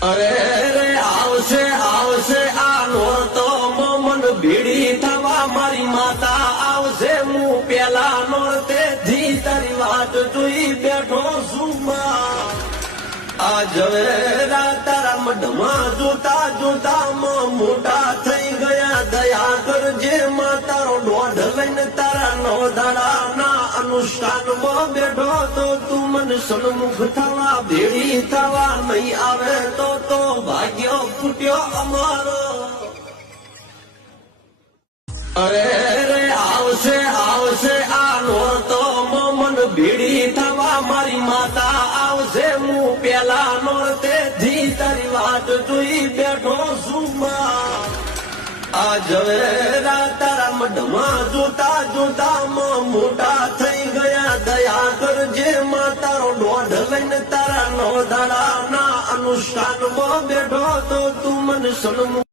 અરે રે આવશે આવશે આ નોરતો મન ભીડી થવા મારી માતા આવશે હું પેલા નોરતે જી તારી વાત જોઈ બેઠો છું આ ઝવેરા તારા મઢમાં જોતા જોતા મોટા થઈ ગયા દયા કરજે માં તારો દોઢ લઈને તારા નો દાડાના અનુષ્ઠાનમાં બેઠો તો તું મને સન્મુખ થવા ભેડી થવા નહીં આવે તો ભાગ્ય ફૂટ્યો અમારો અરે રે આવશે આવશે આ નોરતો મન ભીડી થવા મારી માતા આવશે હું પેલા નોરતે જી તારી વાત જોઈ બેઠો છું આ ઝવેરા તારા મઢમાં જોતા જોતા મોટા થઈ ગયા દયા કરજે માં તારો દોઢ લઈને તારા નો દાડાના અનુષ્ઠાનમાં બેઠો તો તું મને સન્મુખ